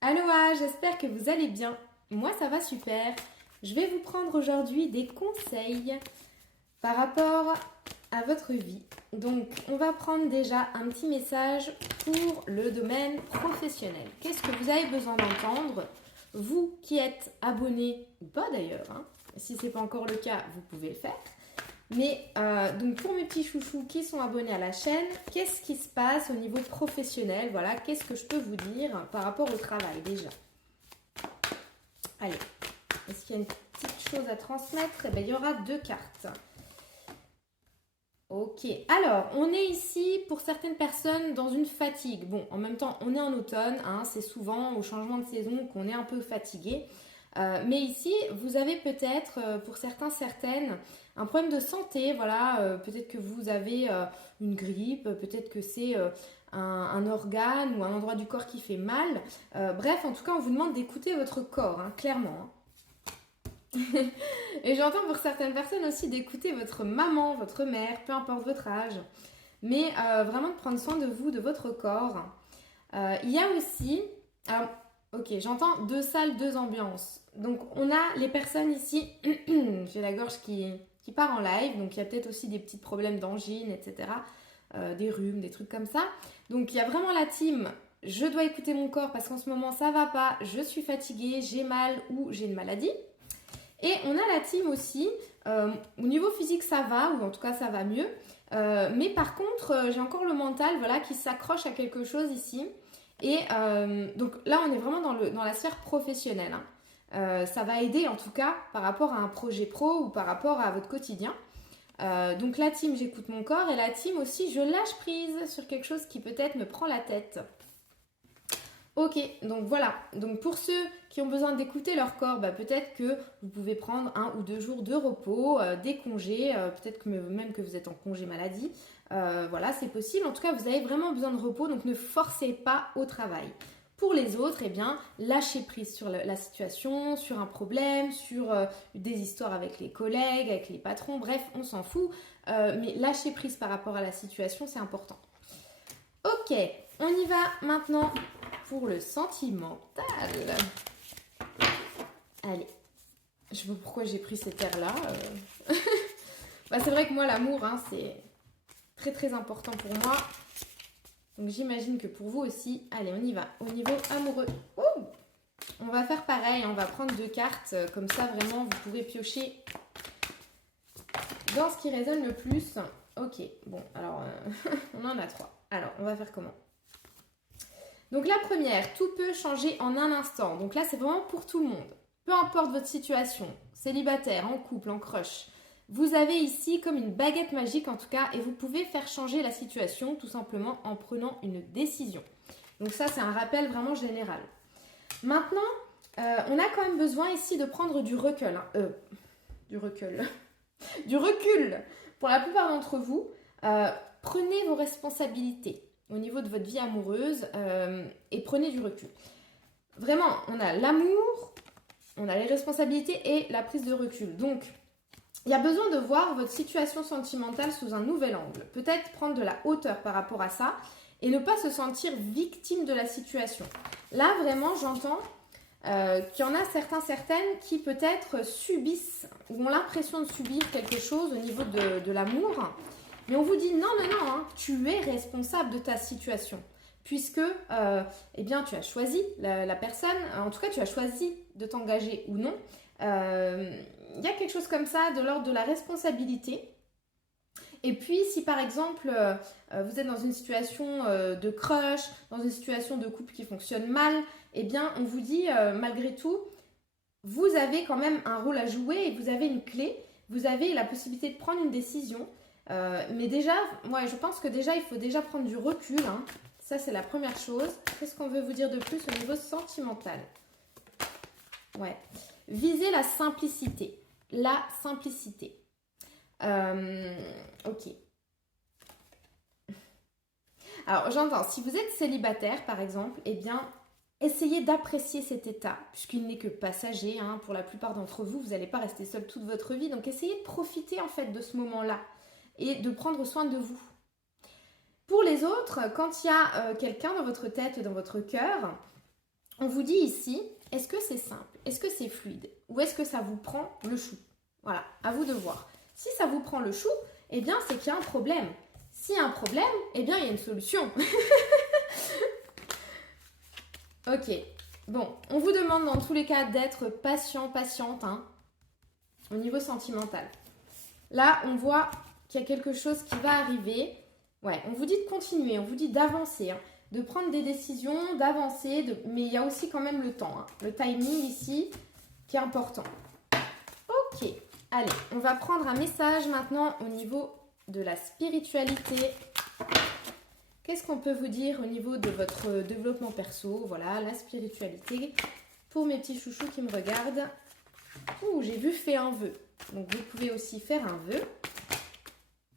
Aloha, j'espère que vous allez bien. Moi, ça va super. Je vais vous prendre aujourd'hui des conseils par rapport à votre vie. Donc, on va prendre déjà un petit message pour le domaine professionnel. Qu'est-ce que vous avez besoin d'entendre? Vous qui êtes abonné ou pas d'ailleurs, hein. Si ce n'est pas encore le cas, vous pouvez le faire. Mais donc pour mes petits chouchous qui sont abonnés à la chaîne, qu'est-ce qui se passe au niveau professionnel? Voilà, qu'est-ce que je peux vous dire par rapport au travail déjà? Allez, est-ce qu'il y a une petite chose à transmettre? Eh bien, il y aura deux cartes. Ok, alors on est ici pour certaines personnes dans une fatigue. Bon, en même temps, on est en automne, hein, c'est souvent au changement de saison qu'on est un peu fatigué. Mais ici, vous avez peut-être, pour certains, certaines, un problème de santé. Voilà, peut-être que vous avez une grippe, peut-être que c'est un organe ou un endroit du corps qui fait mal. Bref, en tout cas, on vous demande d'écouter votre corps, hein, clairement, hein. Et j'entends pour certaines personnes aussi d'écouter votre maman, votre mère, peu importe votre âge, mais vraiment de prendre soin de vous, de votre corps. Il y a aussi, alors, ok, j'entends deux salles, deux ambiances. Donc, on a les personnes ici, j'ai la gorge qui part en live, donc il y a peut-être aussi des petits problèmes d'angine, etc. Des rhumes, des trucs comme ça. Donc, il y a vraiment la team, je dois écouter mon corps parce qu'en ce moment ça va pas, je suis fatiguée, j'ai mal ou j'ai une maladie. Et on a la team aussi, au niveau physique ça va, ou en tout cas ça va mieux. Mais par contre, j'ai encore le mental voilà, qui s'accroche à quelque chose ici. Et donc là, on est vraiment dans la sphère professionnelle, hein. Ça va aider en tout cas par rapport à un projet pro ou par rapport à votre quotidien. Donc la team, j'écoute mon corps et la team aussi, je lâche prise sur quelque chose qui peut-être me prend la tête. Ok, donc voilà. Donc pour ceux qui ont besoin d'écouter leur corps, bah, peut-être que vous pouvez prendre 1 ou 2 jours de repos, des congés, peut-être que même que vous êtes en congé maladie. Voilà, c'est possible. En tout cas, vous avez vraiment besoin de repos, donc ne forcez pas au travail. Pour les autres, eh bien, lâchez prise sur la situation, sur un problème, sur des histoires avec les collègues, avec les patrons, bref, on s'en fout. Mais lâchez prise par rapport à la situation, c'est important. Ok, on y va maintenant pour le sentimental. Allez, je sais pas pourquoi j'ai pris cet air-là. Bah, c'est vrai que moi, l'amour, hein, c'est très très important pour moi. Donc j'imagine que pour vous aussi. Allez, on y va. Au niveau amoureux. Ouh, on va faire pareil, on va prendre 2 cartes. Comme ça, vraiment, vous pouvez piocher dans ce qui résonne le plus. Ok, bon, alors, on en a 3. Alors, on va faire comment? Donc la première, tout peut changer en un instant. Donc là, c'est vraiment pour tout le monde. Peu importe votre situation, célibataire, en couple, en crush, vous avez ici comme une baguette magique en tout cas et vous pouvez faire changer la situation tout simplement en prenant une décision. Donc ça, c'est un rappel vraiment général. Maintenant, on a quand même besoin ici de prendre du recul. Du recul. Du recul. Pour la plupart d'entre vous, prenez vos responsabilités au niveau de votre vie amoureuse et prenez du recul. Vraiment, on a l'amour, on a les responsabilités et la prise de recul. Donc, il y a besoin de voir votre situation sentimentale sous un nouvel angle. Peut-être prendre de la hauteur par rapport à ça et ne pas se sentir victime de la situation. Là, vraiment, j'entends qu'il y en a certains, certaines qui peut-être subissent ou ont l'impression de subir quelque chose au niveau de l'amour. Mais on vous dit non, non, non, hein, tu es responsable de ta situation. Puisque eh bien, tu as choisi la personne, en tout cas tu as choisi de t'engager ou non. Il y a quelque chose comme ça de l'ordre de la responsabilité. Et puis si par exemple vous êtes dans une situation de crush, dans une situation de couple qui fonctionne mal, eh bien on vous dit malgré tout, vous avez quand même un rôle à jouer et vous avez une clé, vous avez la possibilité de prendre une décision. Mais déjà, moi je pense que déjà il faut déjà prendre du recul, hein. Ça c'est la première chose. Qu'est-ce qu'on veut vous dire de plus au niveau sentimental? Ouais. Visez la simplicité. La simplicité. Ok. Alors j'entends, si vous êtes célibataire par exemple, eh bien essayez d'apprécier cet état, puisqu'il n'est que passager, hein. Pour la plupart d'entre vous, vous n'allez pas rester seul toute votre vie, donc essayez de profiter en fait de ce moment-là et de prendre soin de vous. Pour les autres, quand il y a quelqu'un dans votre tête, dans votre cœur, On vous dit ici, est-ce que c'est simple? Est-ce que c'est fluide? Ou est-ce que ça vous prend le chou? Voilà, à vous de voir. Si ça vous prend le chou, eh bien, c'est qu'il y a un problème. S'il y a un problème, eh bien, il y a une solution. Ok, bon, on vous demande dans tous les cas d'être patient, patiente, hein, au niveau sentimental. Là, on voit qu'il y a quelque chose qui va arriver. Ouais, on vous dit de continuer, on vous dit d'avancer, hein, de prendre des décisions, d'avancer, mais il y a aussi quand même le temps, hein, le timing ici qui est important. Ok, allez, on va prendre un message maintenant au niveau de la spiritualité. Qu'est-ce qu'on peut vous dire au niveau de votre développement perso? Voilà, la spiritualité. Pour mes petits chouchous qui me regardent. Ouh, j'ai vu fait un vœu. Donc, vous pouvez aussi faire un vœu.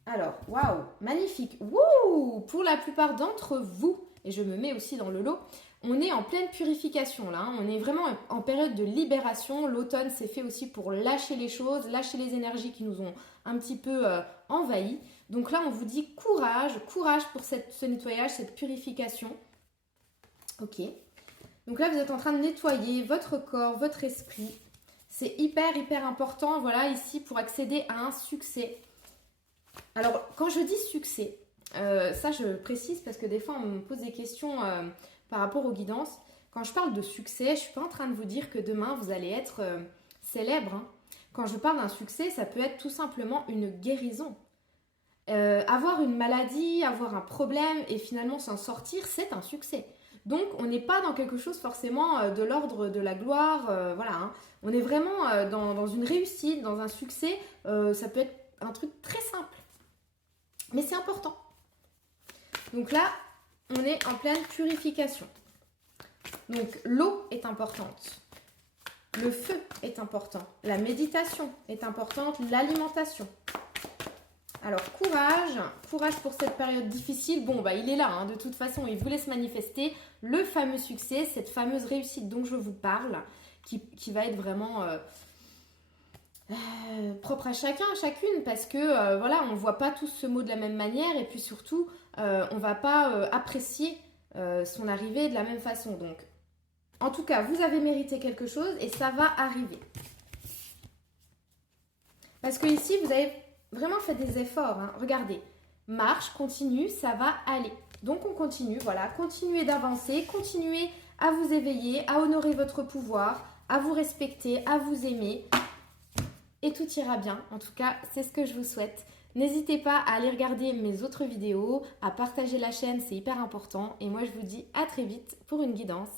Alors, waouh, magnifique. Wouh, pour la plupart d'entre vous, et je me mets aussi dans le lot, on est en pleine purification là. Hein. On est vraiment en période de libération. L'automne, c'est fait aussi pour lâcher les choses, lâcher les énergies qui nous ont un petit peu envahis. Donc là, on vous dit courage, courage pour ce nettoyage, cette purification. Ok. Donc là, vous êtes en train de nettoyer votre corps, votre esprit. C'est hyper, hyper important, voilà, ici, pour accéder à un succès. Alors, quand je dis succès, ça, je précise parce que des fois, on me pose des questions par rapport aux guidances. Quand je parle de succès, je ne suis pas en train de vous dire que demain, vous allez être célèbre. Hein. Quand je parle d'un succès, ça peut être tout simplement une guérison. Avoir une maladie, avoir un problème et finalement s'en sortir, c'est un succès. Donc, on n'est pas dans quelque chose forcément de l'ordre de la gloire. Voilà, hein. On est vraiment dans une réussite, dans un succès. Ça peut être un truc très simple. Mais c'est important. Donc là, on est en pleine purification. Donc, l'eau est importante. Le feu est important. La méditation est importante. L'alimentation. Alors, courage pour cette période difficile. Bon, bah, il est là, hein. De toute façon, il vous laisse manifester le fameux succès, cette fameuse réussite dont je vous parle, qui va être vraiment propre à chacun, à chacune, parce que, voilà, on ne voit pas tous ce mot de la même manière, et puis surtout, on ne va pas apprécier son arrivée de la même façon. Donc, en tout cas, vous avez mérité quelque chose, et ça va arriver. Parce que ici, vous avez vraiment fait des efforts, hein. Regardez, marche, continue, ça va aller. Donc on continue, voilà, continuez d'avancer, continuez à vous éveiller, à honorer votre pouvoir, à vous respecter, à vous aimer. Et tout ira bien, en tout cas, c'est ce que je vous souhaite. N'hésitez pas à aller regarder mes autres vidéos, à partager la chaîne, c'est hyper important. Et moi je vous dis à très vite pour une guidance.